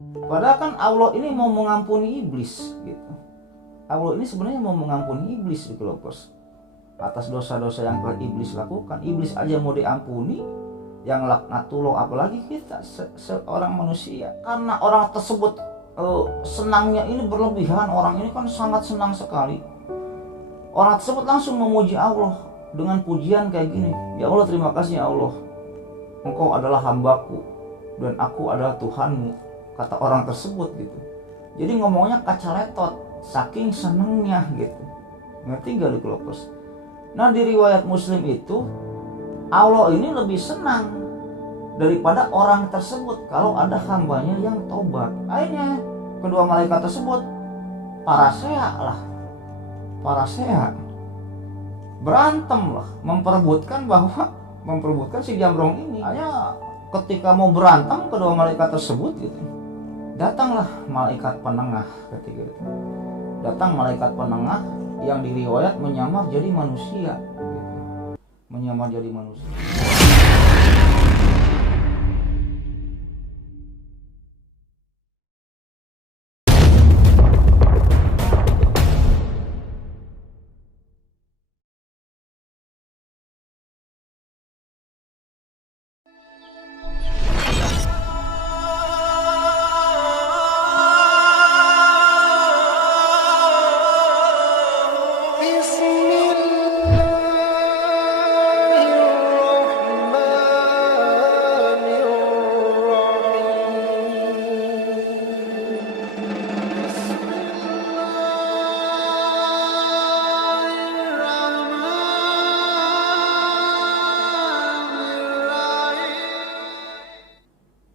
Padahal kan Allah ini mau mengampuni iblis gitu. Allah ini sebenarnya mau mengampuni iblis gitu loh bos, atas dosa-dosa yang telah iblis lakukan. Iblis aja mau diampuni, yang laknatullah apalagi kita seorang manusia. Karena orang tersebut senangnya ini berlebihan, orang ini kan sangat senang sekali. Orang tersebut langsung memuji Allah dengan pujian kayak gini, ya Allah terima kasih ya Allah, Engkau adalah hambaku dan aku adalah Tuhanmu, kata orang tersebut gitu. Jadi ngomongnya kacaletot, saking senengnya gitu. Ngerti gak lu Klopers? Nah di riwayat Muslim itu Allah ini lebih senang daripada orang tersebut kalau ada hambanya yang tobat. Akhirnya kedua malaikat tersebut parasea berantem lah, memperebutkan si Jamrong ini. Hanya ketika mau berantem kedua malaikat tersebut gitu, datanglah malaikat penengah ketika itu. Datang malaikat penengah yang diriwayat menyamar jadi manusia gitu. Menyamar jadi manusia.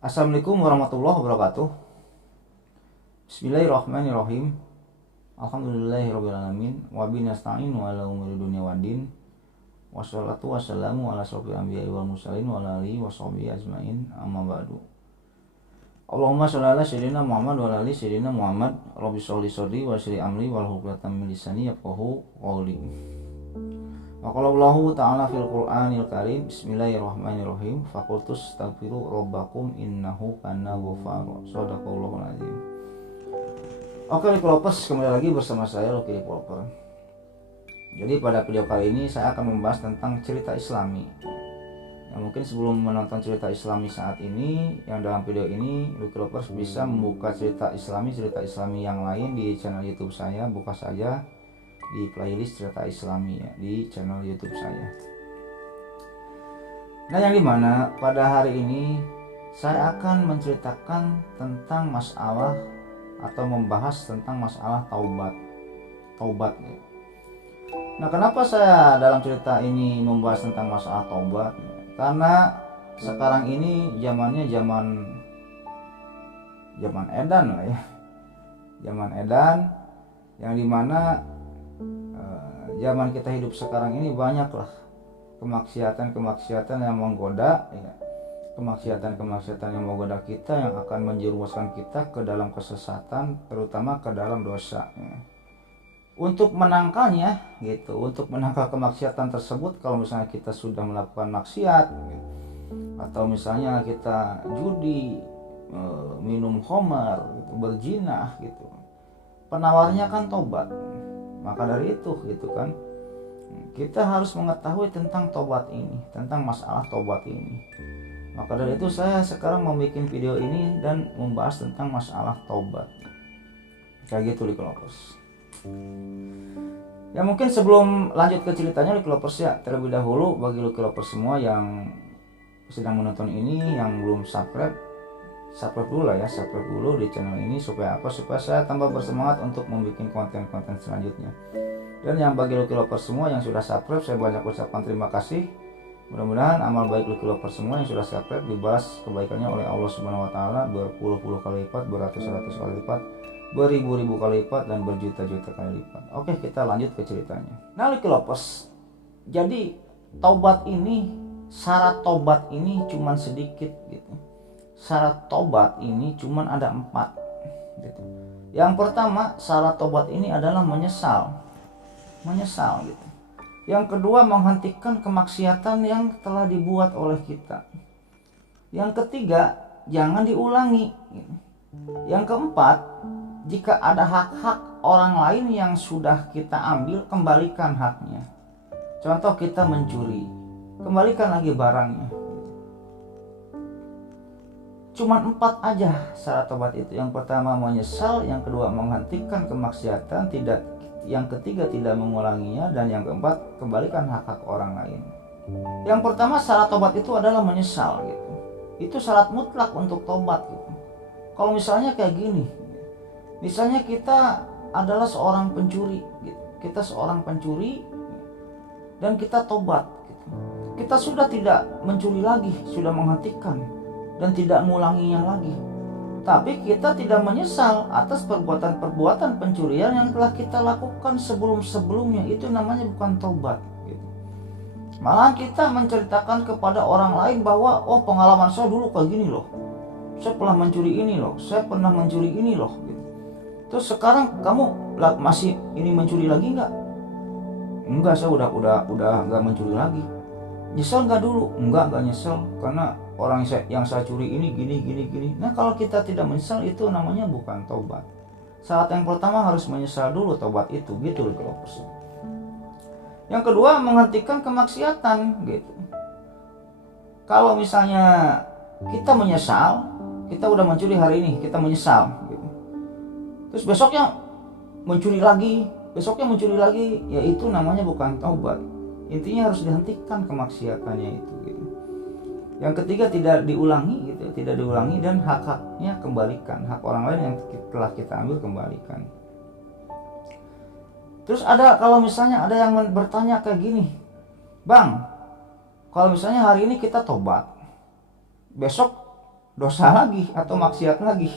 Assalamualaikum warahmatullahi wabarakatuh. Bismillahirrahmanirrahim. Alhamdulillahirrabbilalamin. Wabihi nasta'inu ala umuri dunya waddin. Wassalatu wassalamu ala asyrofil anbiya'i wal mursalin wa ala alihi washabihi ajmain. Amma ba'du. Allahumma sholli ala sayyidina Muhammad wa ala ali sayyidina Muhammad. Rabbi sholli shodri wa yassir amri wahlul 'uqdatam min lisani yafqahu qawli. Wa qala Allahu ta'ala fil Qur'anil Karim, bismillahirrahmanirrahim, faqultus astaghfiru rabbakum innahu kana ghaffara. Shadaqallahul azim. Oke Klopers, kembali lagi bersama saya Lucky Developer. Jadi pada video kali ini saya akan membahas tentang cerita Islami. Ya, mungkin sebelum menonton cerita Islami saat ini, yang dalam video ini Lucky Developers bisa membuka cerita Islami yang lain di channel YouTube saya. Buka saja di playlist cerita Islami ya, di channel YouTube saya. Nah yang dimana pada hari ini saya akan menceritakan tentang masalah atau membahas tentang masalah taubat ya. Nah kenapa saya dalam cerita ini membahas tentang masalah taubat? Karena sekarang ini zamannya zaman edan lah ya, zaman edan, yang dimana zaman kita hidup sekarang ini banyaklah kemaksiatan yang menggoda ya. Kemaksiatan yang menggoda kita, yang akan menjerumuskan kita ke dalam kesesatan, terutama ke dalam dosa ya. Untuk menangkalnya gitu, untuk menangkal kemaksiatan tersebut, kalau misalnya kita sudah melakukan maksiat gitu, atau misalnya kita judi, minum khamar gitu, berzinah gitu, penawarnya kan tobat. Maka dari itu gitu kan, kita harus mengetahui tentang tobat ini, tentang masalah tobat ini. Maka dari itu saya sekarang membuat video ini dan membahas tentang masalah tobat. Kayak gitu Klopers. Ya mungkin sebelum lanjut ke ceritanya Klopers ya, terlebih dahulu bagi Klopers semua yang sedang menonton ini, yang belum subscribe dulu lah ya, subscribe dulu di channel ini supaya apa? Supaya saya tambah bersemangat untuk membuat konten-konten selanjutnya. Dan yang bagi Lucky Lovers semua yang sudah subscribe, saya banyak ucapkan terima kasih. Mudah-mudahan amal baik Lucky Lovers semua yang sudah subscribe dibalas kebaikannya oleh Allah Subhanahu wa taala berpuluh-puluh kali lipat, beratus-ratus kali lipat, beribu-ribu kali lipat, dan berjuta-juta kali lipat. Oke, kita lanjut ke ceritanya. Nah Lucky Lovers, jadi syarat tobat ini cuman sedikit gitu. Syarat tobat ini cuma ada 4 gitu. Yang pertama, syarat tobat ini adalah menyesal gitu. Yang kedua, menghentikan kemaksiatan yang telah dibuat oleh kita. Yang ketiga, jangan diulangi gitu. Yang keempat, jika ada hak-hak orang lain yang sudah kita ambil, kembalikan haknya. Contoh kita mencuri, kembalikan lagi barangnya. Cuman 4 aja syarat tobat itu. Yang pertama menyesal, yang kedua menghentikan kemaksiatan, yang ketiga tidak mengulanginya, dan yang keempat kembalikan hak-hak orang lain. Yang pertama syarat tobat itu adalah menyesal gitu. Itu syarat mutlak untuk tobat gitu. Kalau misalnya kayak gini, misalnya kita adalah seorang pencuri gitu. Kita seorang pencuri dan kita tobat gitu. Kita sudah tidak mencuri lagi, sudah menghentikan dan tidak mengulanginya lagi. Tapi kita tidak menyesal atas perbuatan-perbuatan pencurian yang telah kita lakukan sebelum-sebelumnya. Itu namanya bukan tobat gitu. Malah kita menceritakan kepada orang lain bahwa oh pengalaman saya dulu kayak gini loh, saya pernah mencuri ini loh, saya pernah mencuri ini loh gitu. Terus sekarang kamu masih ini mencuri lagi nggak? Enggak, saya udah nggak mencuri lagi. Nyesel nggak dulu? Enggak nyesel, karena orang yang saya curi ini gini. Nah kalau kita tidak menyesal, itu namanya bukan tobat. Saat yang pertama harus menyesal dulu, tobat itu gitu loh. Yang kedua menghentikan kemaksiatan gitu. Kalau misalnya kita menyesal, kita udah mencuri hari ini, kita menyesal gitu. Terus besoknya mencuri lagi, ya itu namanya bukan taubat. Intinya harus dihentikan kemaksiatannya itu gitu. Yang ketiga tidak diulangi gitu, dan hak-haknya kembalikan, hak orang lain yang telah kita ambil kembalikan. Terus kalau misalnya ada yang bertanya kayak gini, Bang, kalau misalnya hari ini kita tobat, besok dosa lagi atau maksiat lagi,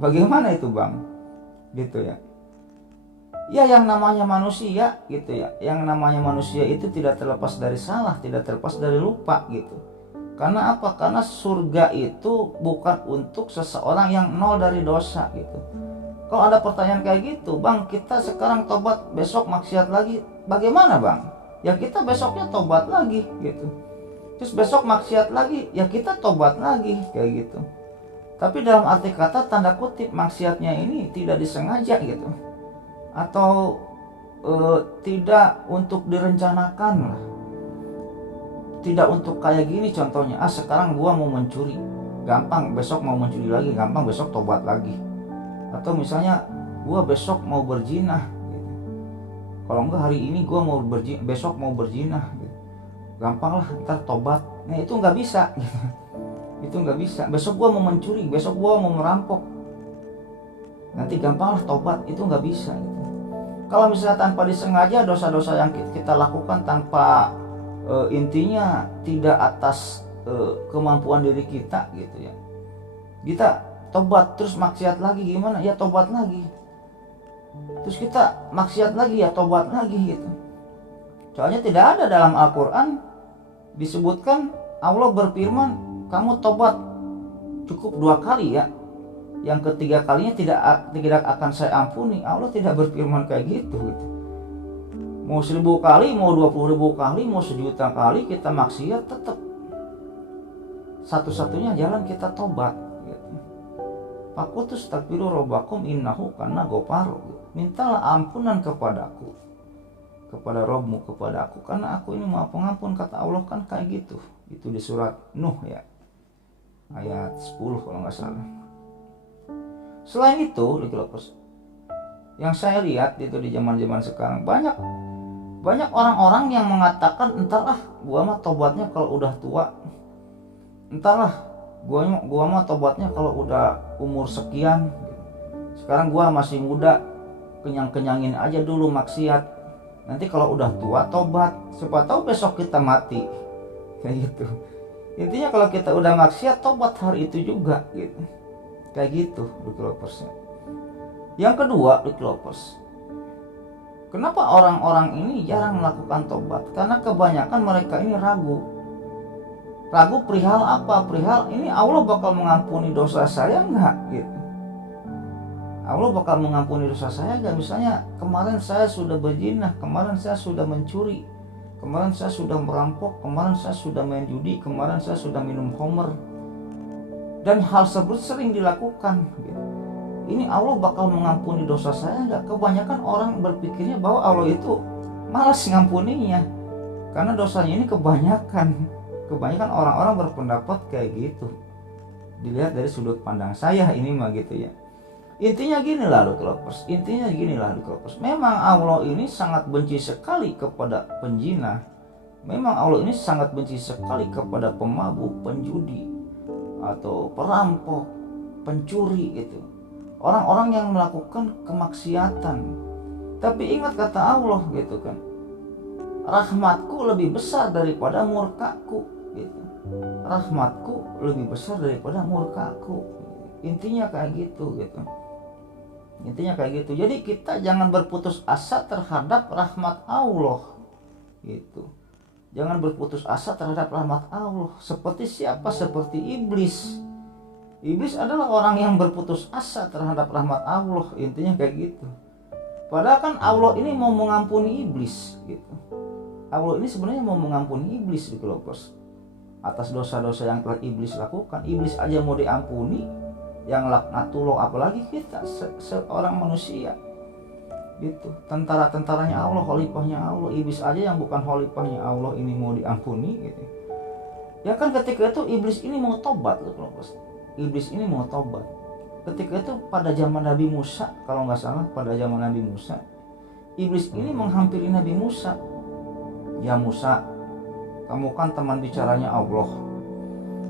bagaimana itu Bang? Gitu ya. Ya yang namanya manusia gitu ya. Yang namanya manusia itu tidak terlepas dari salah, tidak terlepas dari lupa gitu. Karena apa? Karena surga itu bukan untuk seseorang yang nol dari dosa gitu. Kalau ada pertanyaan kayak gitu, Bang, kita sekarang tobat, besok maksiat lagi, bagaimana Bang? Ya kita besoknya tobat lagi gitu. Terus besok maksiat lagi, ya kita tobat lagi kayak gitu. Tapi dalam arti kata tanda kutip maksiatnya ini tidak disengaja gitu. Atau tidak untuk direncanakan lah. Tidak untuk kayak gini contohnya, sekarang gua mau mencuri, gampang besok mau mencuri lagi, gampang besok tobat lagi. Atau misalnya gua besok mau berzina gitu. Kalau enggak hari ini gua mau besok mau berzina gitu. Gampang lah ntar tobat. Nah itu nggak bisa gitu. Itu nggak bisa. Besok gua mau mencuri, besok gua mau merampok, nanti gampang lah tobat. Itu nggak bisa gitu. Kalau misalnya tanpa disengaja, dosa-dosa yang kita lakukan tanpa intinya tidak atas kemampuan diri kita gitu ya, kita tobat terus maksiat lagi, gimana ya? Tobat lagi. Terus kita maksiat lagi, ya tobat lagi gitu. Soalnya tidak ada dalam Al-Quran disebutkan Allah berfirman kamu tobat cukup 2 kali ya, yang ketiga kalinya tidak akan saya ampuni. Allah tidak berfirman kayak gitu. Mau 1000 kali, mau 20.000 kali, mau 1.000.000 kali kita maksiat, tetap satu-satunya jalan kita tobat gitu. Faqutus takbiru robbakum innahu kana ghafaro. Mintalah ampunan kepadaku, kepada Robmu, kepada aku, karena aku ini Maha Pengampun, kata Allah kan kayak gitu. Itu di surat Nuh ya, ayat 10 kalau nggak salah. Selain itu, yang saya lihat itu di zaman-zaman sekarang banyak orang-orang yang mengatakan entarlah gua mah tobatnya kalau udah tua, entarlah gua mah tobatnya kalau udah umur sekian, sekarang gua masih muda, kenyang-kenyangin aja dulu maksiat, nanti kalau udah tua tobat, siapa tahu besok kita mati kayak gitu. Intinya kalau kita udah maksiat, tobat hari itu juga gitu. Kayak gitu, Developers. Yang kedua, Developers, kenapa orang-orang ini jarang melakukan tobat? Karena kebanyakan mereka ini ragu perihal apa? Perihal ini Allah bakal mengampuni dosa saya enggak gitu. Allah bakal mengampuni dosa saya enggak? Misalnya kemarin saya sudah berzina, kemarin saya sudah mencuri, kemarin saya sudah merampok, kemarin saya sudah main judi, kemarin saya sudah minum khamr. Dan hal tersebut sering dilakukan gitu. Ini Allah bakal mengampuni dosa saya nggak? Kebanyakan orang berpikirnya bahwa Allah itu malas ngampuninya karena dosanya ini kebanyakan orang-orang berpendapat kayak gitu. Dilihat dari sudut pandang saya ini mah gitu ya. Intinya gini lah Lovers, memang Allah ini sangat benci sekali kepada penjina. Memang Allah ini sangat benci sekali kepada pemabuk, penjudi, atau perampok, pencuri gitu. Orang-orang yang melakukan kemaksiatan. Tapi ingat kata Allah gitu kan, rahmatku lebih besar daripada murkaku gitu. Rahmatku lebih besar daripada murkaku. Intinya kayak gitu. Jadi kita jangan berputus asa terhadap rahmat Allah gitu. Jangan berputus asa terhadap rahmat Allah. Seperti siapa? Seperti iblis. Iblis adalah orang yang berputus asa terhadap rahmat Allah. Intinya kayak gitu. Padahal kan Allah ini mau mengampuni iblis gitu. Allah ini sebenarnya mau mengampuni iblis gitu loh bos. Atas dosa-dosa yang telah iblis lakukan. Iblis aja mau diampuni, yang laknatullah apalagi kita seorang manusia gitu. Tentara-tentaranya Allah, khalifahnya Allah. Iblis aja yang bukan khalifahnya Allah ini mau diampuni gitu. Ya kan ketika itu iblis ini mau tobat loh bos. Iblis ini mau tobat. Ketika itu pada zaman Nabi Musa, kalau nggak salah pada zaman Nabi Musa, iblis ini menghampiri Nabi Musa. Ya Musa, kamu kan teman bicaranya Allah.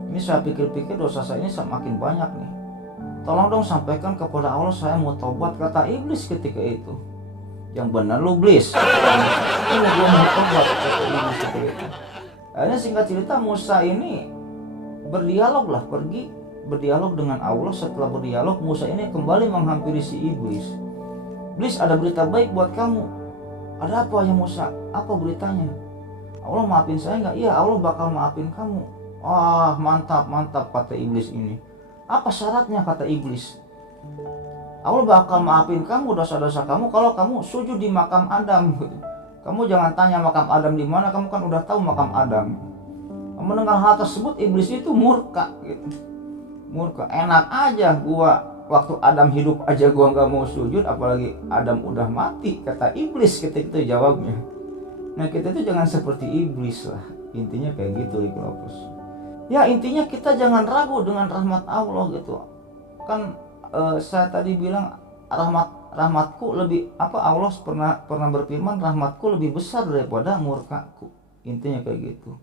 Ini saya pikir-pikir dosa saya ini semakin banyak nih. Tolong dong sampaikan kepada Allah saya mau tobat, kata iblis ketika itu. Yang benar lu iblis. Ini gua mau tobat, kata iblis ketika itu. Akhirnya singkat cerita Musa ini pergi berdialog dengan Allah. Setelah berdialog, Musa ini kembali menghampiri si iblis. Iblis, ada berita baik buat kamu. Ada apa ya Musa? Apa beritanya? Allah maafin saya nggak? Iya, Allah bakal maafin kamu. Wah, mantap kata iblis ini. Apa syaratnya kata iblis? Allah bakal maafin kamu dosa-dosa kamu kalau kamu sujud di makam Adam. Kamu jangan tanya makam Adam di mana, kamu kan udah tahu makam Adam. Mendengar hal tersebut iblis itu murka gitu. Murka, enak aja gua waktu Adam hidup aja gua nggak mau sujud, apalagi Adam udah mati, kata iblis ketika itu jawabnya. Nah kita itu jangan seperti iblis lah, intinya kayak gitu Ikhlas. Ya intinya kita jangan ragu dengan rahmat Allah gitu. Kan saya tadi bilang rahmatku lebih Allah pernah berfirman rahmatku lebih besar daripada murkaku. Intinya kayak gitu.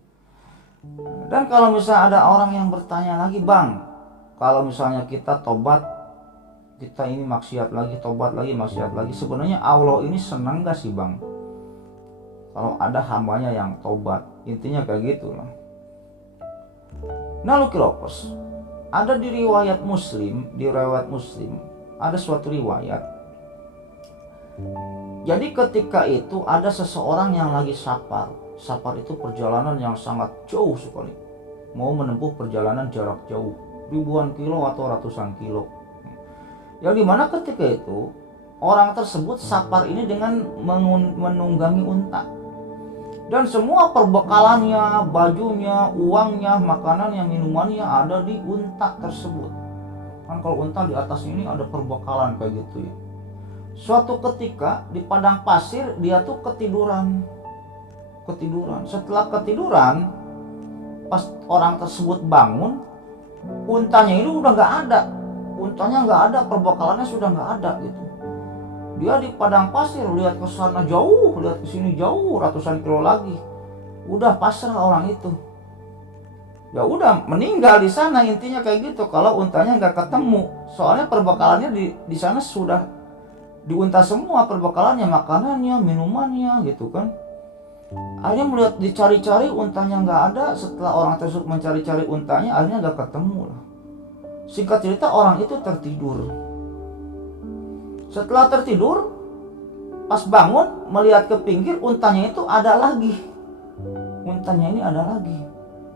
Dan kalau misalnya ada orang yang bertanya lagi, Bang, kalau misalnya kita tobat, kita ini maksiat lagi, tobat lagi, maksiat lagi, sebenarnya Allah ini senang gak sih Bang kalau ada hambanya yang tobat? Intinya kayak gitu lah. Nah lu kilopers, ada di riwayat Muslim ada suatu riwayat. Jadi ketika itu ada seseorang yang lagi safar itu perjalanan yang sangat jauh sekali, mau menempuh perjalanan jarak jauh ribuan kilo atau ratusan kilo. Yang dimana ketika itu orang tersebut safar ini dengan menunggangi unta. Dan semua perbekalannya, bajunya, uangnya, makanannya, minumannya ada di unta tersebut. Kan kalau unta di atas ini ada perbekalan kayak gitu ya. Suatu ketika di padang pasir dia tuh ketiduran. Setelah ketiduran, pas orang tersebut bangun, untanya itu udah nggak ada. Untanya nggak ada, perbekalannya sudah nggak ada gitu. Dia di padang pasir, lihat ke sana jauh, lihat ke sini jauh, ratusan kilo lagi. Udah pasrah orang itu. Ya udah meninggal di sana, intinya kayak gitu. Kalau untanya nggak ketemu, soalnya perbekalannya di sana sudah di unta semua, perbekalannya, makanannya, minumannya gitu kan. Akhirnya melihat dicari-cari untanya nggak ada. Setelah orang tersebut mencari-cari untanya, akhirnya nggak ketemu lah. Singkat cerita orang itu tertidur. Setelah tertidur, pas bangun melihat ke pinggir, untanya itu ada lagi. Untanya ini ada lagi.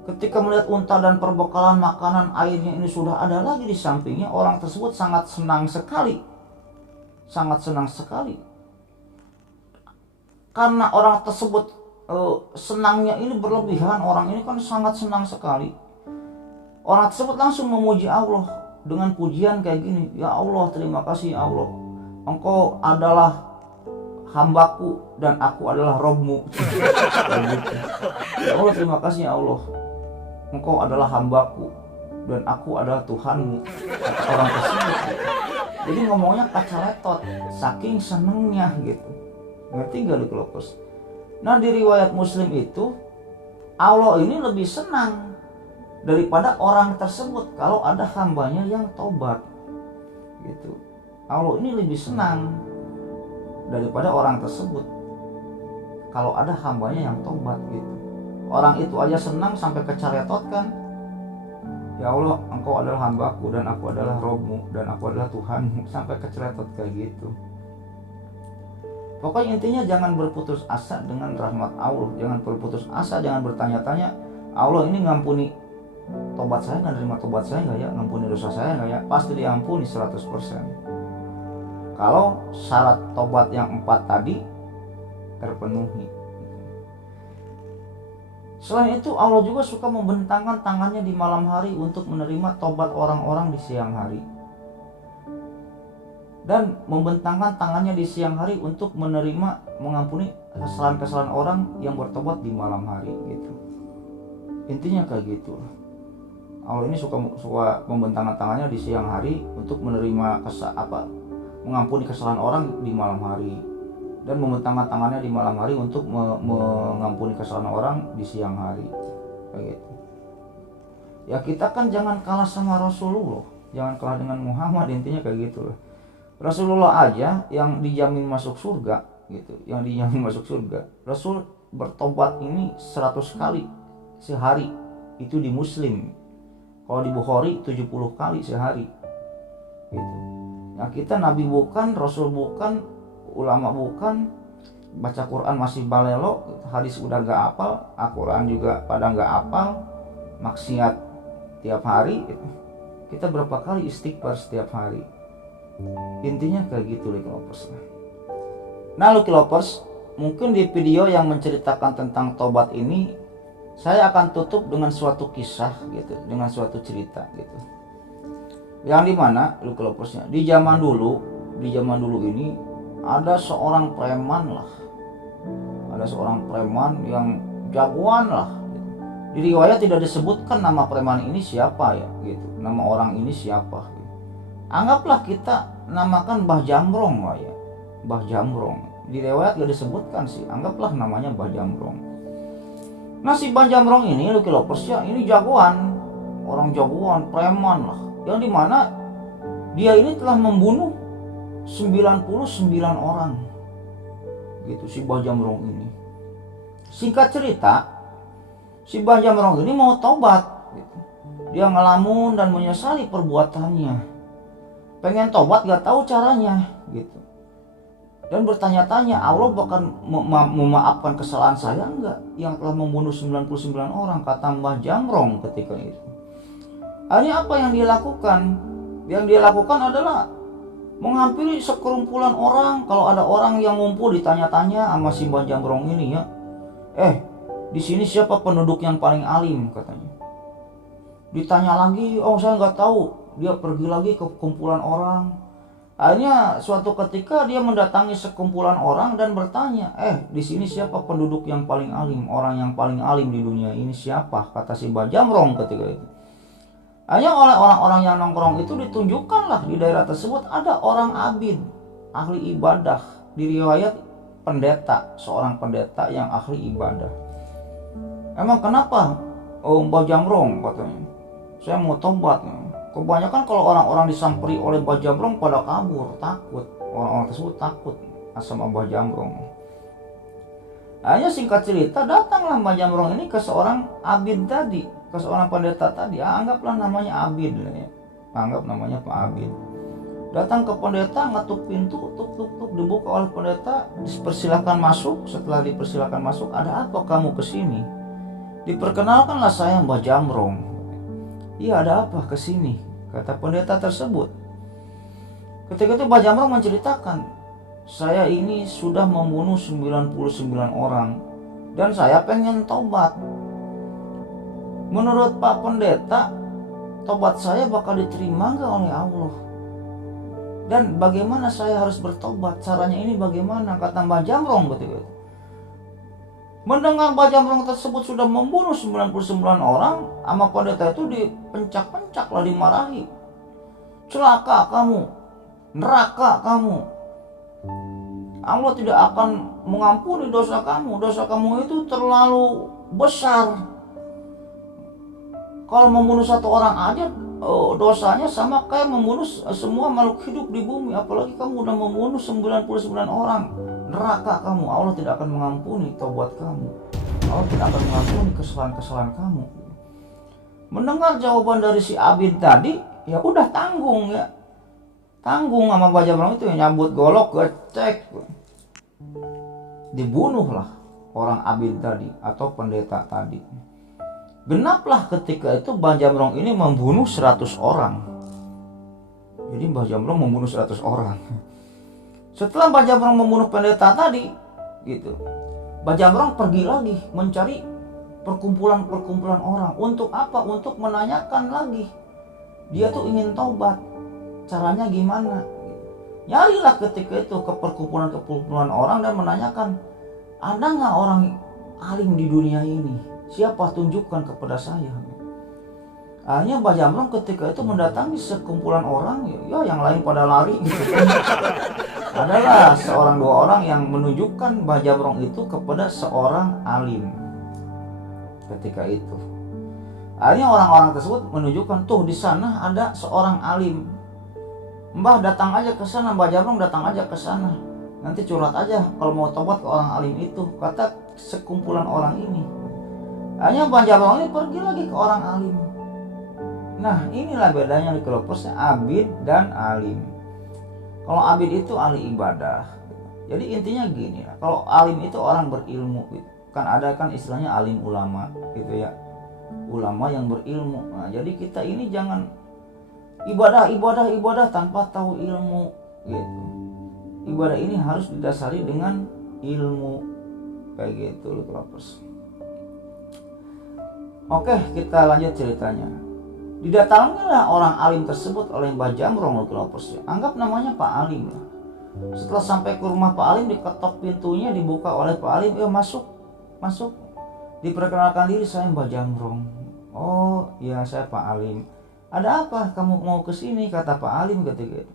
Ketika melihat unta dan perbekalan makanan airnya ini sudah ada lagi di sampingnya, orang tersebut sangat senang sekali. Karena orang tersebut senangnya ini berlebihan, orang ini kan sangat senang sekali. Orang tersebut langsung memuji Allah dengan pujian kayak gini, ya Allah, terima kasih ya Allah, Engkau adalah hambaku dan aku adalah Robmu. Ya Allah, terima kasih ya Allah, Engkau adalah hambaku dan aku adalah Tuhanmu, kata orang tersebut. Jadi ngomongnya kacaletot, saking senengnya gitu. Ngerti gak lu Kelopers? Nah, di riwayat Muslim itu Allah ini lebih senang daripada orang tersebut kalau ada hambanya yang tobat gitu. Allah ini lebih senang daripada orang tersebut kalau ada hambanya yang tobat gitu. Orang itu aja senang sampai kecaletot kan, ya Allah, Engkau adalah hambaku dan aku adalah Robmu dan aku adalah Tuhanmu, sampai keceletot kayak gitu. Pokoknya intinya jangan berputus asa dengan rahmat Allah. Jangan berputus asa, jangan bertanya-tanya, Allah ini ngampuni tobat saya nggak, nerima tobat saya nggak ya, ngampuni dosa saya nggak ya. Pasti diampuni 100%. Kalau syarat tobat yang 4 tadi terpenuhi. Selain itu Allah juga suka membentangkan tangannya di malam hari untuk menerima tobat orang-orang di siang hari, dan membentangkan tangannya di siang hari untuk menerima, mengampuni kesalahan-kesalahan orang yang bertobat di malam hari gitu. Intinya kayak gitu. Allah ini suka membentangkan tangannya di siang hari untuk menerima mengampuni kesalahan orang di malam hari, dan membentangkan tangannya di malam hari untuk mengampuni kesalahan orang di siang hari kayak gitu. Ya kita kan jangan kalah sama Rasulullah, jangan kalah dengan Muhammad, intinya kayak gitu. Rasulullah aja yang dijamin masuk surga gitu, yang dijamin masuk surga. Rasul bertobat ini 100 kali sehari, itu di Muslim. Kalau di Bukhari 70 kali sehari gitu. Nah kita Nabi bukan, Rasul bukan, ulama bukan, baca Quran masih balelo, hadis udah gak hafal, Al-Quran juga pada gak hafal, maksiat tiap hari gitu. Kita berapa kali istighfar setiap hari. Intinya kayak gitu Lucky Lovers. Nah Lucky Lovers, mungkin di video yang menceritakan tentang tobat ini saya akan tutup dengan suatu kisah gitu, dengan suatu cerita gitu, yang dimana Lucky Loversnya di zaman dulu ini ada seorang preman yang jagoan lah gitu. Di riwayat tidak disebutkan nama preman ini siapa ya gitu, nama orang ini siapa gitu. Anggaplah kita namakan Mbah Jambrong lah ya, Mbah Jambrong. Di riwayat gak disebutkan sih, anggaplah namanya Mbah Jambrong. Nah si Mbah Jambrong ini Lucky Lovers ya, ini jagoan, orang jagoan, preman lah, yang dimana dia ini telah membunuh 99 orang gitu si Mbah Jambrong ini. Singkat cerita, si Mbah Jambrong ini mau tobat gitu. Dia ngelamun dan menyesali perbuatannya, pengen tobat gak tahu caranya gitu, dan bertanya-tanya, Allah bahkan memaafkan kesalahan saya enggak yang telah membunuh 99 orang, kata Mbah Jambrong ketika itu. Akhirnya apa yang dia lakukan? Yang dia lakukan adalah menghampiri sekerumpulan orang. Kalau ada orang yang ngumpul, ditanya-tanya sama si Mbah Jambrong ini ya, di sini siapa penduduk yang paling alim katanya. Ditanya lagi, oh saya nggak tahu. Dia pergi lagi ke kumpulan orang. Akhirnya suatu ketika dia mendatangi sekumpulan orang dan bertanya, di sini siapa penduduk yang paling alim, orang yang paling alim di dunia ini siapa? Kata si Mbah Jambrong ketika itu. Hanya oleh orang-orang yang nongkrong itu ditunjukkanlah di daerah tersebut ada orang abid, ahli ibadah. Di riwayat pendeta, seorang pendeta yang ahli ibadah. Emang kenapa? Oh Mbah Jambrong katanya, saya mau tobat. Kebanyakan kalau orang-orang disamperi oleh Mbah Jambrong pada kabur, takut. Orang-orang tersebut takut sama Mbah Jambrong. Hanya singkat cerita, datanglah Mbah Jambrong ini ke seorang abid tadi, ke seorang pendeta tadi. Anggaplah namanya Abid ya. Anggap namanya Pak Abid. Datang ke pendeta, ngetuk pintu, tuk tuk tuk, dibuka oleh pendeta, dipersilakan masuk. Setelah dipersilakan masuk, ada apa kamu kesini? Diperkenalkanlah saya Mbah Jambrong. Iya, ada apa kesini? Kata pendeta tersebut. Ketika itu Mbah Jambrong menceritakan, saya ini sudah membunuh 99 orang dan saya pengen tobat. Menurut Pak Pendeta, tobat saya bakal diterima nggak oleh Allah? Dan bagaimana saya harus bertobat? Caranya ini bagaimana? Kata Mbah Jamrong betul. Mendengar Mbah Jamrong tersebut sudah membunuh 99 orang, sama pendeta itu dipencak-pencak lah, dimarahi. Celaka kamu, neraka kamu. Allah tidak akan mengampuni dosa kamu. Dosa kamu itu terlalu besar. Kalau membunuh satu orang aja dosanya sama kayak membunuh semua makhluk hidup di bumi. Apalagi kamu udah membunuh 99 orang. Neraka kamu. Allah tidak akan mengampuni taubat kamu. Allah tidak akan mengampuni kesalahan-kesalahan kamu. Mendengar jawaban dari si Abid tadi, ya udah tanggung ya. Tanggung sama Mbah Jamrong itu yang nyambut golok, gecek. Dibunuhlah orang Abid tadi atau pendeta tadi. Genaplah ketika itu Mbah Jamrong ini membunuh 100 orang. Jadi Mbah Jamrong membunuh 100 orang. Setelah Mbah Jamrong membunuh pendeta tadi, gitu, Mbah Jamrong pergi lagi mencari perkumpulan-perkumpulan orang. Untuk apa? Untuk menanyakan lagi. Dia tuh ingin taubat. Caranya gimana? Nyarilah ketika itu ke perkumpulan-perkumpulan orang dan menanyakan, ada nggak orang alim di dunia ini? Siapa, tunjukkan kepada saya. Akhirnya Mbah Jamrong ketika itu mendatangi sekumpulan orang, ya yang lain pada lari gitu. Adalah seorang dua orang yang menunjukkan Mbah Jamrong itu kepada seorang alim ketika itu. Akhirnya orang-orang tersebut menunjukkan, tuh di sana ada seorang alim. Mbah datang aja ke sana, Mbah Jamrong datang aja ke sana. Nanti curhat aja kalau mau tobat ke orang alim itu, kata sekumpulan orang ini. Hanya Mbah Jamrong ini pergi lagi ke orang alim. Nah, inilah bedanya di kelompoknya abid dan alim. Kalau abid itu ahli ibadah. Jadi intinya gini, kalau alim itu orang berilmu gitu. Kan ada kan istilahnya alim ulama gitu ya. Ulama yang berilmu. Nah, jadi kita ini jangan ibadah tanpa tahu ilmu gitu. Ibadah ini harus didasari dengan ilmu kayak gitu loh kelompok. Oke, kita lanjut ceritanya. Didatangilah orang alim tersebut oleh Mbah Jamrong kelompok. Anggap namanya Pak Alim lah. Setelah sampai ke rumah Pak Alim, diketok pintunya, dibuka oleh Pak Alim. Masuk. Diperkenalkan diri, saya Mbah Jamrong. Oh, ya saya Pak Alim. Ada apa kamu mau kesini? Kata Pak Alim ketika itu.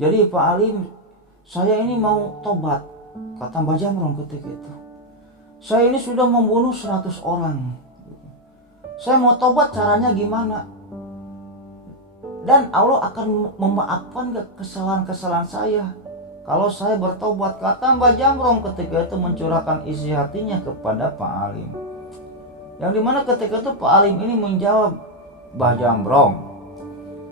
Jadi Pak Alim, saya ini mau tobat. Kata Mbah Jamrong ketika itu. Saya ini sudah membunuh 100 orang. Saya mau tobat, caranya gimana? Dan Allah akan memaafkan kesalahan-kesalahan saya kalau saya bertobat, kata Mbah Jamrong ketika itu mencurahkan isi hatinya kepada Pak Alim. Yang dimana ketika itu Pak Alim ini menjawab, Mbah Jamrong,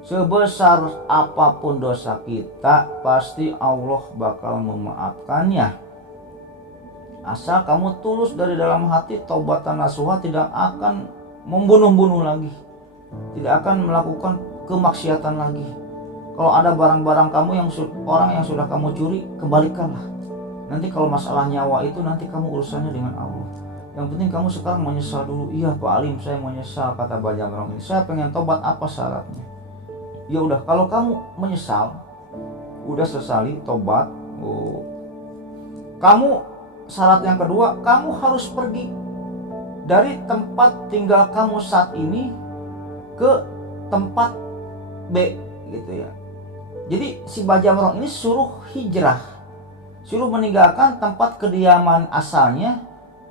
sebesar apapun dosa kita, pasti Allah bakal memaafkannya. Asal kamu tulus dari dalam hati, taubatan nasuha, tidak akan membunuh-bunuh lagi, tidak akan melakukan kemaksiatan lagi. Kalau ada barang-barang kamu orang yang sudah kamu curi, kembalikanlah. Nanti kalau masalah nyawa itu nanti kamu urusannya dengan Allah. Yang penting kamu sekarang menyesal dulu. Iya Pak Alim, saya menyesal, kata Mbah Jamrong ini. Saya pengen tobat, apa syaratnya? Ya udah, kalau kamu menyesal, udah sesali tobat. Kamu syarat yang kedua, kamu harus pergi dari tempat tinggal kamu saat ini ke tempat B gitu ya. Jadi si Mbah Jamrong ini suruh hijrah, suruh meninggalkan tempat kediaman asalnya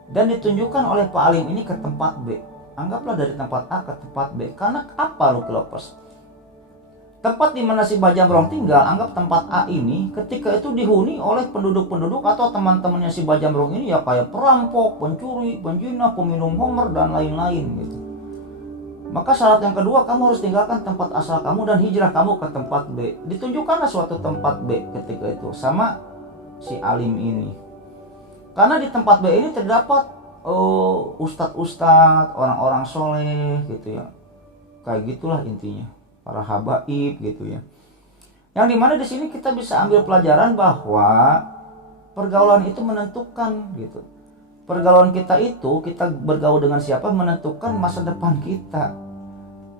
dan ditunjukkan oleh Pak Alim ini ke tempat B. Anggaplah dari tempat A ke tempat B. Karena apa lu kelopers? Tempat di mana si Mbah Jamrong tinggal, anggap tempat A ini ketika itu dihuni oleh penduduk-penduduk atau teman-temannya si Mbah Jamrong ini ya kayak perampok, pencuri, penjina, peminum homer dan lain-lain gitu. Maka syarat yang kedua, kamu harus tinggalkan tempat asal kamu dan hijrah kamu ke tempat B. Ditunjukkanlah suatu tempat B ketika itu sama si alim ini. Karena di tempat B ini terdapat ustadz-ustadz, orang-orang soleh gitu ya. Kayak gitulah intinya. Para habaib gitu ya. Yang dimana di sini kita bisa ambil pelajaran bahwa pergaulan itu menentukan gitu. Pergaulan kita itu, kita bergaul dengan siapa menentukan masa depan kita.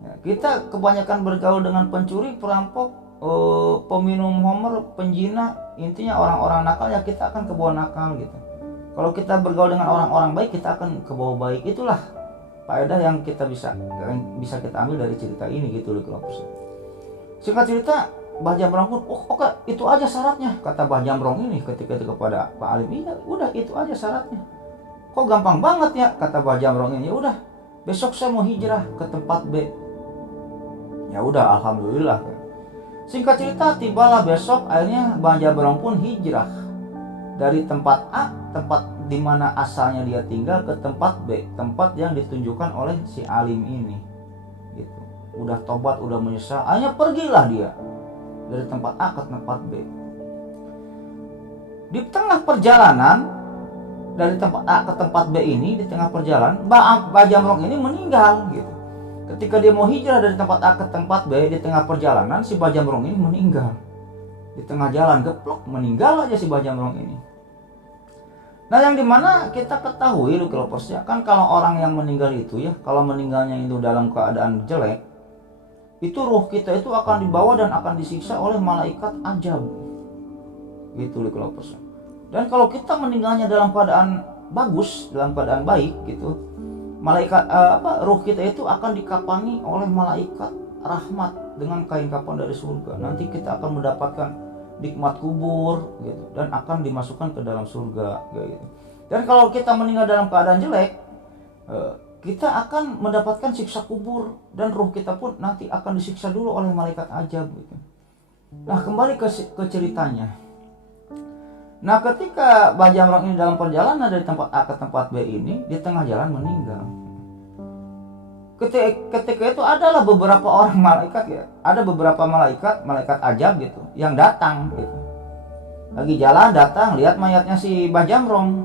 Ya, kita kebanyakan bergaul dengan pencuri, perampok, peminum homer, penjina, intinya orang-orang nakal, ya kita akan ke bawah nakal gitu. Kalau kita bergaul dengan orang-orang baik, kita akan ke bawah baik. Itulah faedah yang bisa kita ambil dari cerita ini gitu loh. Singkat cerita, Mbah Jamrong pun, oke, itu aja syaratnya, kata Mbah Jamrong ini ketika itu kepada Pak Alim. Iya, udah itu aja syaratnya. Kok gampang banget ya, kata Mbah Jamrong ini. Ya udah, besok saya mau hijrah ke tempat B. Ya udah, alhamdulillah. Singkat cerita, tibalah besok, akhirnya Mbah Jamrong pun hijrah dari tempat A, tempat di mana asalnya dia tinggal, ke tempat B, tempat yang ditunjukkan oleh si Alim ini. Gitu. Udah tobat, udah menyesal, akhirnya pergilah dia dari tempat A ke tempat B. Di tengah perjalanan dari tempat A ke tempat B ini, di tengah perjalanan Mbah Jamrong ini meninggal gitu. Ketika dia mau hijrah dari tempat A ke tempat B, di tengah perjalanan si Mbah Jamrong ini meninggal. Di tengah jalan geplok, meninggal aja si Mbah Jamrong ini. Nah, yang dimana kita ketahui loh ya, kan kalau orang yang meninggal itu ya, kalau meninggalnya itu dalam keadaan jelek, itu ruh kita itu akan dibawa dan akan disiksa oleh malaikat ajab. Gitu loh ya. Dan kalau kita meninggalnya dalam keadaan bagus, dalam keadaan baik gitu, malaikat ruh kita itu akan dikapani oleh malaikat rahmat dengan kain kapan dari surga. Nanti kita akan mendapatkan nikmat kubur gitu, dan akan dimasukkan ke dalam surga gitu. Dan kalau kita meninggal dalam keadaan jelek, kita akan mendapatkan siksa kubur, dan ruh kita pun nanti akan disiksa dulu oleh malaikat ajab gitu. Nah, kembali ke ceritanya. Nah, ketika Mbah Jamrong ini dalam perjalanan dari tempat A ke tempat B ini, di tengah jalan meninggal. Ketika itu adalah beberapa orang malaikat ya, ada beberapa malaikat ajab gitu yang datang gitu. Lagi jalan datang, lihat mayatnya si Mbah Jamrong.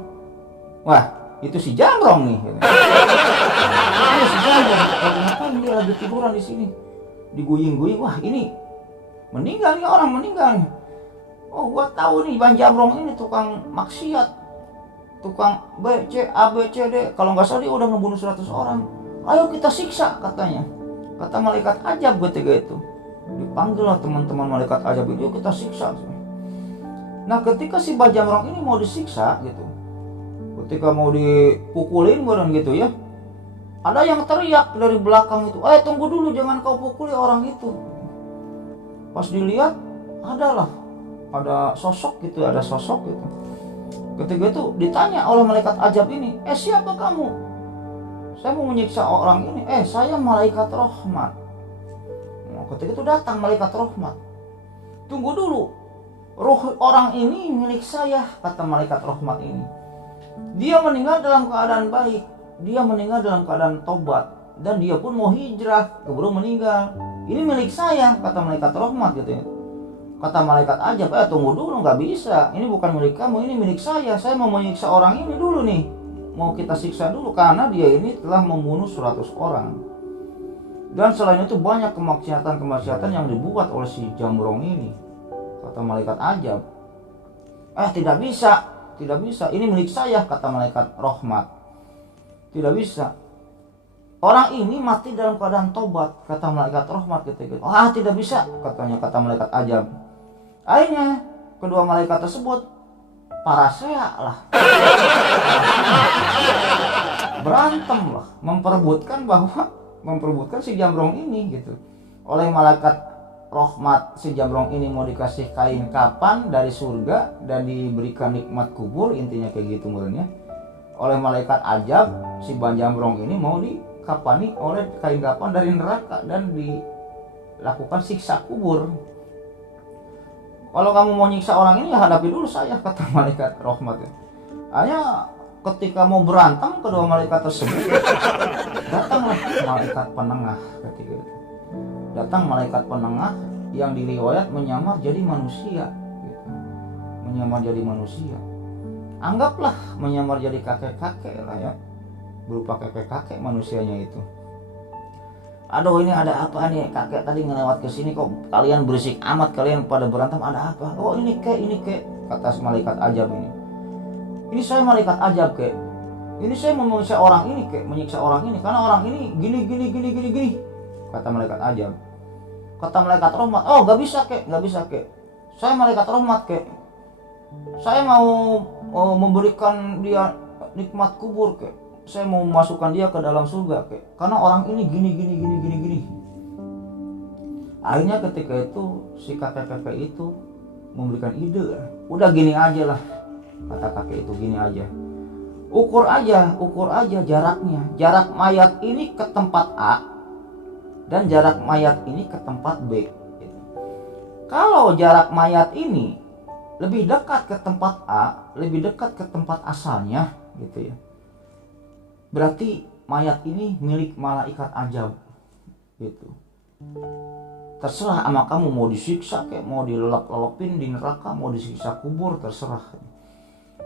Wah, itu si Jamrong nih gitu. Si Jamrong, ngapain dia lagi tiduran di sini? Diguying-guying, wah ini meninggal nih, orang meninggal nih. Oh, gua tahu nih Mbah Jamrong ini tukang maksiat, tukang A B C D, kalau nggak salah dia udah ngebunuh 100 orang. Ayo kita siksa, katanya. Kata malaikat ajab ketika itu. Dipanggil lah teman-teman malaikat ajab itu, yuk kita siksa. Nah, ketika si Mbah Jamrong ini mau disiksa gitu, ketika mau dipukulin bareng gitu ya, ada yang teriak dari belakang itu, tunggu dulu, jangan kau pukuli orang itu. Pas dilihat, ada sosok gitu. Ketika itu ditanya oleh malaikat ajab ini, siapa kamu? Saya mau menyiksa orang ini. Saya malaikat rahmat. Nah, ketika itu datang malaikat rahmat. Tunggu dulu, ruh orang ini milik saya, kata malaikat rahmat ini. Dia meninggal dalam keadaan baik, dia meninggal dalam keadaan tobat, dan dia pun mau hijrah, keburu meninggal. Ini milik saya, kata malaikat rahmat gitu ya. Kata malaikat ajab, tunggu dulu, nggak bisa. Ini bukan milik kamu, ini milik saya. Saya mau menyiksa orang ini dulu nih. Mau kita siksa dulu karena dia ini telah membunuh 100 orang. Dan selain itu banyak kemaksiatan yang dibuat oleh si Jamrong ini. Kata malaikat ajab, tidak bisa, ini milik saya, kata malaikat rahmat. Tidak bisa. Orang ini mati dalam keadaan tobat, kata malaikat rahmat ketika itu. Tidak bisa, kata malaikat ajab. Akhirnya kedua malaikat tersebut parasea lah, berantem lah, memperebutkan si Jamrong ini gitu. Oleh malaikat rahmat, si Jamrong ini mau dikasih kain kapan dari surga dan diberikan nikmat kubur, intinya kayak gitu mulanya. Oleh malaikat ajab, si Mbah Jamrong ini mau dikapani oleh kain kapan dari neraka dan dilakukan siksa kubur. Kalau kamu mau nyiksa orang ini, ya hadapi dulu saya, kata malaikat rahmat. Hanya ketika mau berantem kedua malaikat tersebut, datanglah malaikat penengah ketika itu. Datang malaikat penengah yang diriwayat menyamar jadi manusia gitu. Menyamar jadi manusia. Anggaplah menyamar jadi kakek-kakek lah ya. Berupa kakek-kakek manusianya itu. Aduh, ini ada apa nih, kakek tadi ngelewat ke sini kok kalian berisik amat, kalian pada berantem, ada apa? Oh ini kek, kata malaikat ajab ini. Ini saya malaikat ajab kek. Ini saya mau menyiksa orang ini kek, menyiksa orang ini karena orang ini gini. kata malaikat ajab. Kata malaikat rahmat, oh gak bisa kek, saya malaikat rahmat kek, saya mau memberikan dia nikmat kubur kek, saya mau memasukkan dia ke dalam surga kek, karena orang ini gini. Akhirnya ketika itu si kakek itu memberikan ide, udah gini aja lah, kata kakek itu, gini aja, ukur aja jaraknya, jarak mayat ini ke tempat A dan jarak mayat ini ke tempat B. Kalau jarak mayat ini lebih dekat ke tempat A, lebih dekat ke tempat asalnya gitu ya, berarti mayat ini milik malaikat ajab gitu. Terserah sama kamu mau disiksa kayak mau dilelep-lelepin di neraka, mau disiksa kubur, terserah.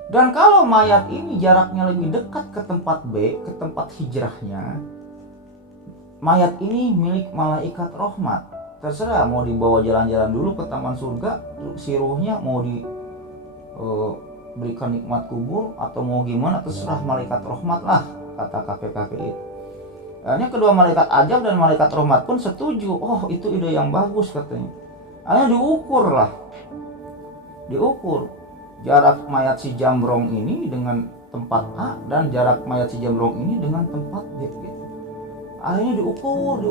Dan kalau mayat ini jaraknya lebih dekat ke tempat B, ke tempat hijrahnya, mayat ini milik malaikat rahmat. Terserah mau dibawa jalan-jalan dulu ke taman surga, si ruhnya mau diberikan nikmat kubur atau mau gimana, terserah malaikat rahmat lah, kata kakek-kakek itu. Akhirnya kedua malaikat ajab dan malaikat rahmat pun setuju. Oh, itu ide yang bagus katanya. Akhirnya diukur jarak mayat si Jamrong ini dengan tempat A dan jarak mayat si Jamrong ini dengan tempat B gitu. Akhirnya diukur.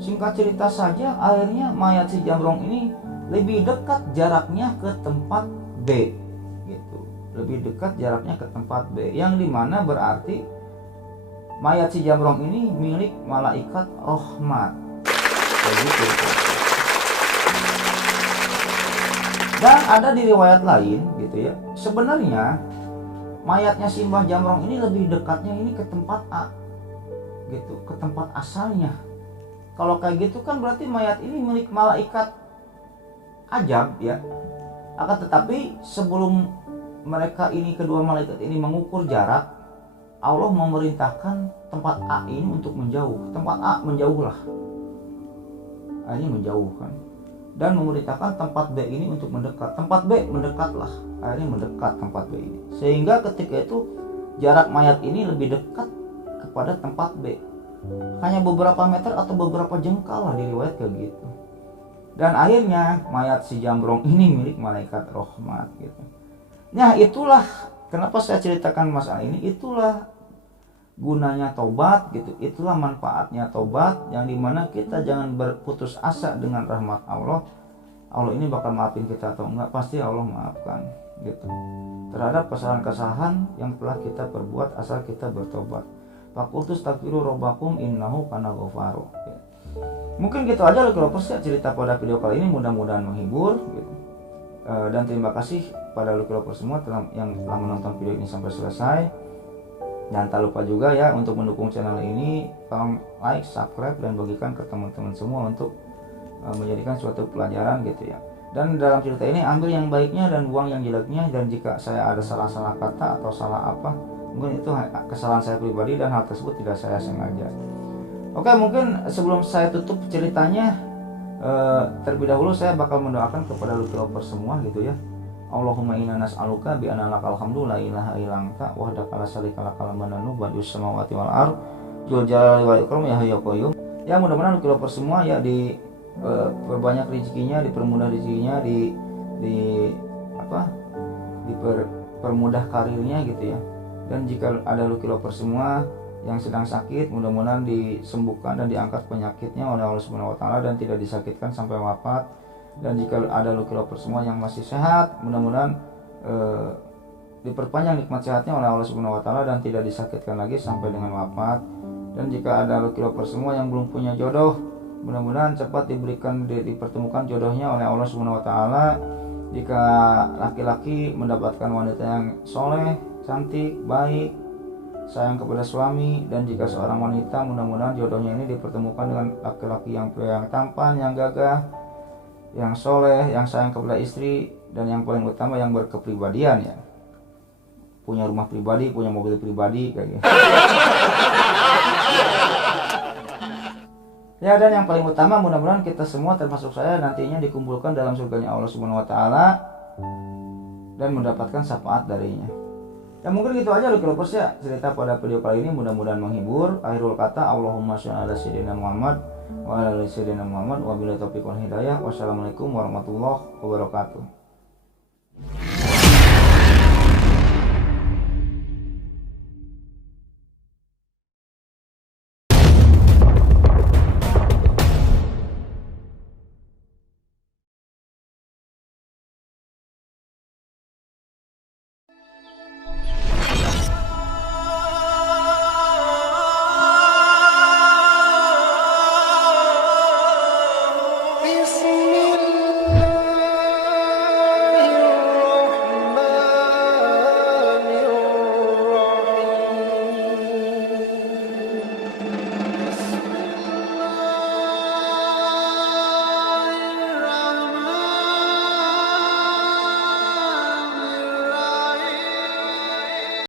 Singkat cerita saja, akhirnya mayat si Jamrong ini lebih dekat jaraknya ke tempat B gitu. Lebih dekat jaraknya ke tempat B, yang dimana berarti mayat si Jamrong ini milik malaikat rahmat. Begitu. Dan ada di riwayat lain gitu ya, sebenarnya mayatnya si Mbah Jamrong ini lebih dekatnya ini ke tempat A gitu, ke tempat asalnya. Kalau kayak gitu kan berarti mayat ini milik malaikat ajab ya. Akan tetapi sebelum mereka ini, kedua malaikat ini mengukur jarak, Allah memerintahkan tempat A ini untuk menjauh. Tempat A menjauhlah, akhirnya menjauhkan, dan memerintahkan tempat B ini untuk mendekat. Tempat B mendekatlah, akhirnya mendekat tempat B ini, sehingga ketika itu jarak mayat ini lebih dekat kepada tempat B, hanya beberapa meter atau beberapa jengkal lah, diriwayat kayak gitu. Dan akhirnya mayat si Jamrong ini milik malaikat rahmat gitu. Nah, itulah kenapa saya ceritakan masalah ini, itulah gunanya tobat gitu, itulah manfaatnya tobat, yang dimana kita jangan berputus asa dengan rahmat Allah. Allah ini bakal maafin kita atau enggak, pasti Allah maafkan gitu, terhadap kesalahan-kesalahan yang telah kita perbuat asal kita bertobat. Faqultu astaghfiru rabbakum innahu kana ghafara. Mungkin gitu aja loh lovers ya cerita pada video kali ini, mudah-mudahan menghibur gitu. Dan terima kasih pada lovers semua yang telah menonton video ini sampai selesai. Dan tak lupa juga ya untuk mendukung channel ini, tolong like, subscribe, dan bagikan ke teman-teman semua untuk menjadikan suatu pelajaran gitu ya. Dan dalam cerita ini ambil yang baiknya dan buang yang jeleknya, dan jika saya ada salah-salah kata atau salah apa, mungkin itu kesalahan saya pribadi dan hal tersebut tidak saya sengaja. Oke, mungkin sebelum saya tutup ceritanya, terlebih dahulu saya bakal mendoakan kepada lovers semua gitu ya. Allahumma inna nas'aluka bi anna lakal hamdu la ilaha illa anta wahdaka la syarika lakal mananu badius samawati wal ardh dzul jalali wal ikram ya hayyu qayyum. Ya, mudah-mudahan lovers semua ya perbanyak rezekinya, dipermudah rezekinya, dipermudah karirnya gitu ya. Dan jika ada lovers semua yang sedang sakit, mudah-mudahan disembuhkan dan diangkat penyakitnya oleh Allah Subhanahu wa taala dan tidak disakitkan sampai wafat. Dan jika ada lovers semua yang masih sehat, mudah-mudahan diperpanjang nikmat sehatnya oleh Allah Subhanahu wa taala dan tidak disakitkan lagi sampai dengan wafat. Dan jika ada lovers semua yang belum punya jodoh, mudah-mudahan cepat dipertemukan jodohnya oleh Allah Subhanahu wa taala. Jika laki-laki mendapatkan wanita yang soleh, cantik, baik, sayang kepada suami, dan jika seorang wanita mudah-mudahan jodohnya ini dipertemukan dengan laki-laki yang tampan, yang gagah, yang soleh, yang sayang kepada istri, dan yang paling utama yang berkepribadian ya, punya rumah pribadi, punya mobil pribadi kayak gitu. Ya, dan yang paling utama mudah-mudahan kita semua termasuk saya nantinya dikumpulkan dalam surganya Allah Subhanahu wa taala dan mendapatkan syafaat darinya. Ya mungkin gitu aja loh ya cerita pada video kali ini, mudah-mudahan menghibur. Akhirul kata, Allahumma sholli ala sayyidina Muhammad wa ala ali sayyidina Muhammad wa billahi taufiq wal hidayah. Wassalamualaikum warahmatullahi wabarakatuh.